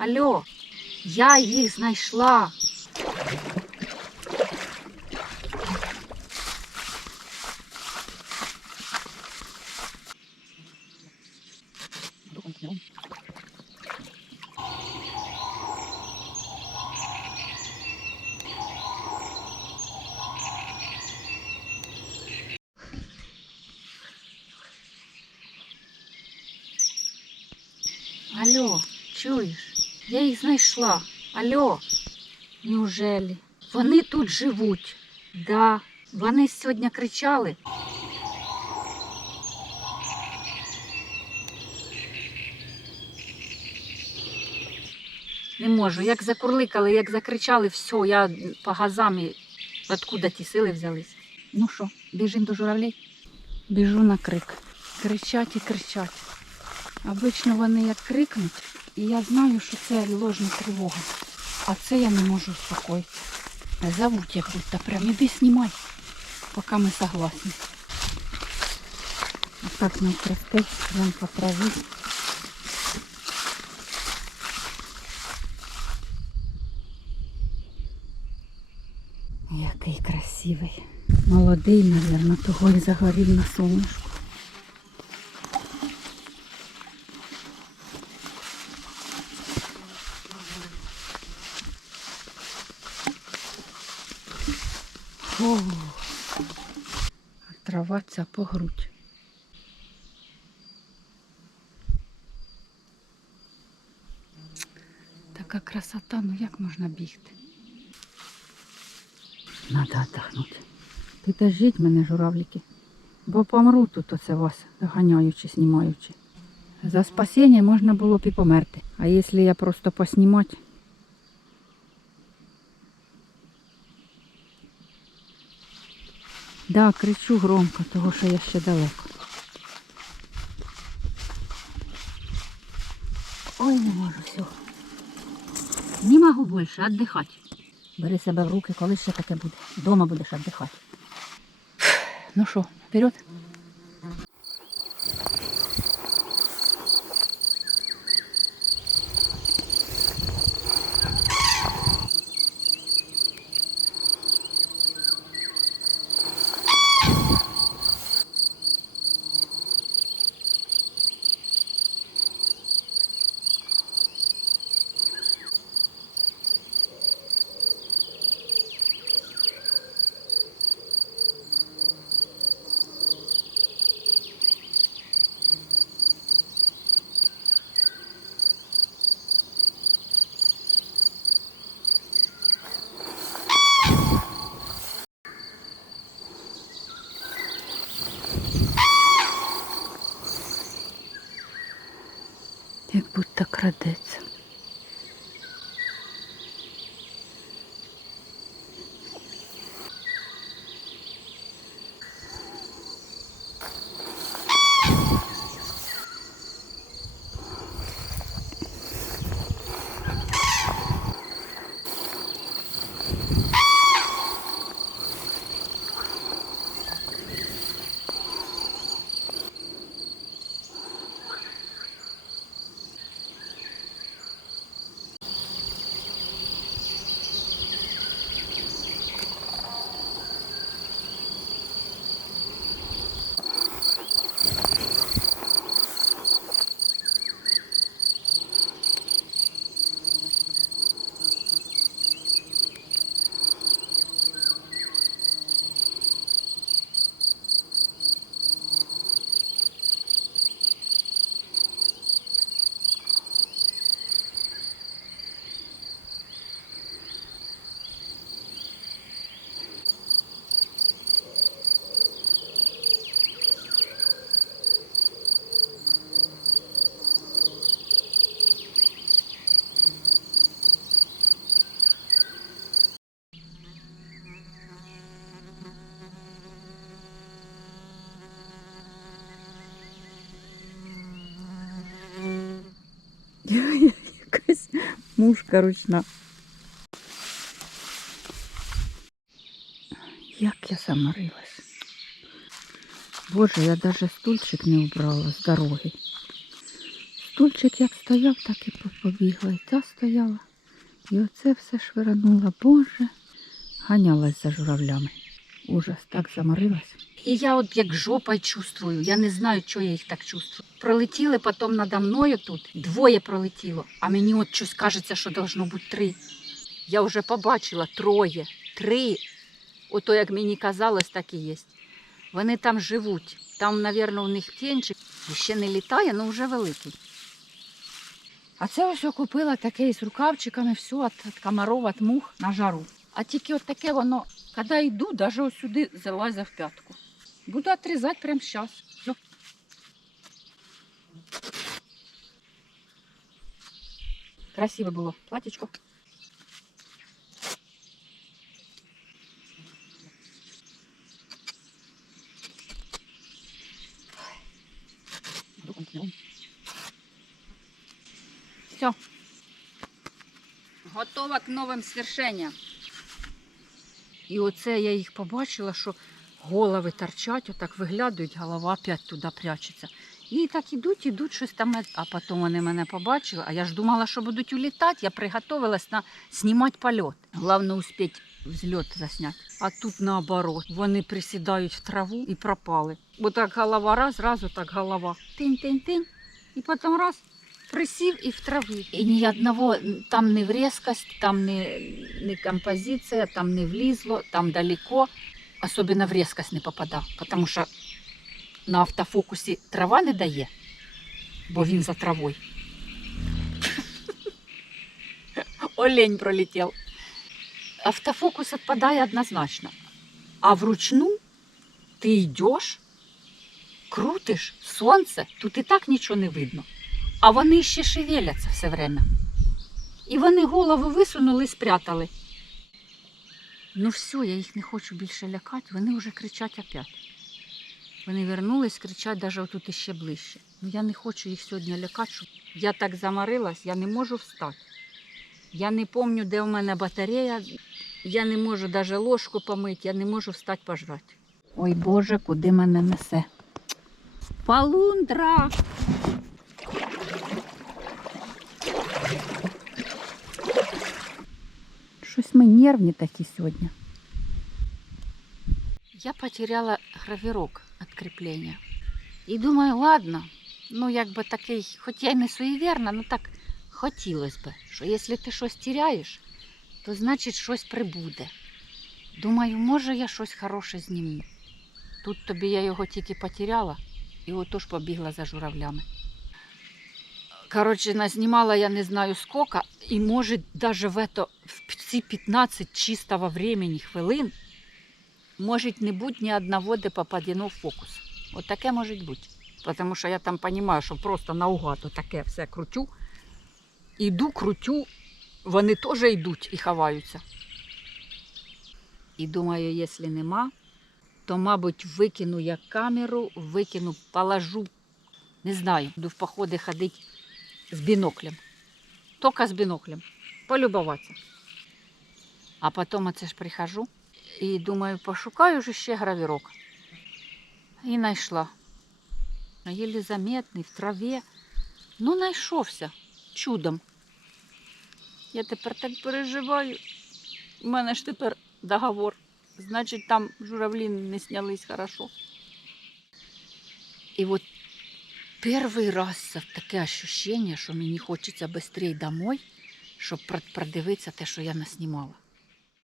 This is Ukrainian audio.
Алло, я їх знайшла. Алло, чуєш? Я їх знайшла. Алло. Неужели? Вони тут живуть. Да. Вони сьогодні кричали. Не можу. Як закурликали, як закричали, все, я по газам і откуда ті сили взялись. Ну що, біжимо до журавлей? Біжу на крик. Кричать і кричать. Обично вони як крикнуть, і я знаю, що це ложна тривога. А це я не можу успокоїтися. Зовуть як будто прям іди знімай, поки ми согласні. Так не прости, прям по траві. Який красивий. Молодий, мабуть, того і загорів на сонечку. О, трава ця по грудь. Така красота, ну як можна бігти? Надо отдохнути. Підождіть мене, журавлики, бо помру тут оце вас, доганяючи, знімаючи. За спасіння можна було б і померти. А якщо я просто поснімати, Да, кричу громко, того що я ще далеко. Ой, не можу все. Не можу більше віддихати. Бери себе в руки, коли ще таке буде. Дома будеш віддихати. Ну що, вперед? Як будто крадеться. Мушка ручна. Як я заморилась. Боже, я даже стульчик не убрала з дороги. стульчик як стояв, так і по- побігла. І та стояла. І оце все швиранула. Боже, ганялась за журавлями. Ужас, так заморилась. І я от як жопою чувствую, я не знаю, чого я їх так чувствую. Пролетіли потім надо мною тут, двоє пролетіло, а мені от щось кажеться, що должно бути три. Я вже побачила троє, три. Ото як мені казалось, так і є. Вони там живуть. Там, мабуть, у них тінчик. Ще не літає, але вже великий. А це ось купила таке з рукавчиками, все від комаров, від мух на жару. А тільки от таке воно, коли йду, навіть ось сюди залазить в п'ятку. Буду отрізати прямо зараз. Все. Красиве було платічко. Все. Готова к новим свершенням. І оце я їх побачила, що голови торчать, отак виглядають, голова опять туди прячеться. І так ідуть, ідуть, щось там, а потім вони мене побачили, а я ж думала, що будуть улітати, я приготувалась на знімати польот. Головне успіти взльот засняти. А тут наоборот, вони присідають в траву і пропали. Бо так голова раз, зразу так голова. Тинь-тинь-тинь. І потім раз присів і в траві. І ні одного там не врізкость, там не, не композиція, там не влізло, там далеко. Особливо в різкость не попадав, тому що на автофокусі трава не дає, бо він за травою. Олень пролетів. Автофокус відпадає однозначно. А вручну ти йдеш, крутиш сонце, тут і так нічого не видно. А вони ще шевеляться все время. І вони голову висунули і спрятали. Ну все, я їх не хочу більше лякати, вони вже кричать опять. Вони вернулись, кричать навіть отут іще ближче. Ну я не хочу їх сьогодні лякати. Щоб... Я так заморилась, я не можу встати. Я не пам'ятаю, де у мене батарея. Я не можу навіть ложку помити, я не можу встати пожрати. Ой Боже, куди мене несе? Полундра! Щось ми нервні такі сьогодні. Я потеряла гравірок від кріплення. І думаю, ладно, ну якби такий, хоч я й не суєвірна, ну так хотілося б, що якщо ти щось тіряєш, то значить щось прибуде. Думаю, може я щось хороше зніму. Тут тобі я його тільки потеряла і отож побігла за журавлями. Коротше, назнімала я не знаю скільки, і може навіть в, это, в ці 15 чистого времени хвилин може не бути ні одного, де попадено в фокус. От таке може бути. Тому що я там розумію, що просто наугад таке все крутю. Іду, крутю, вони теж йдуть і ховаються. І думаю, якщо нема, то, мабуть, викину я камеру, викину, положу, не знаю, буду в походи ходити з біноклем. Тільки з біноклем. Полюбуватися. А потім оце ж прихожу і думаю, пошукаю ж ще гравірок. І знайшла. Єлі заметний, в траві. Ну, знайшовся чудом. Я тепер так переживаю. У мене ж тепер договор. Значить, там журавлі не снялись хорошо. І от перший раз таке ощущення, що мені хочеться швидше домой, щоб продивитися те, що я наснімала.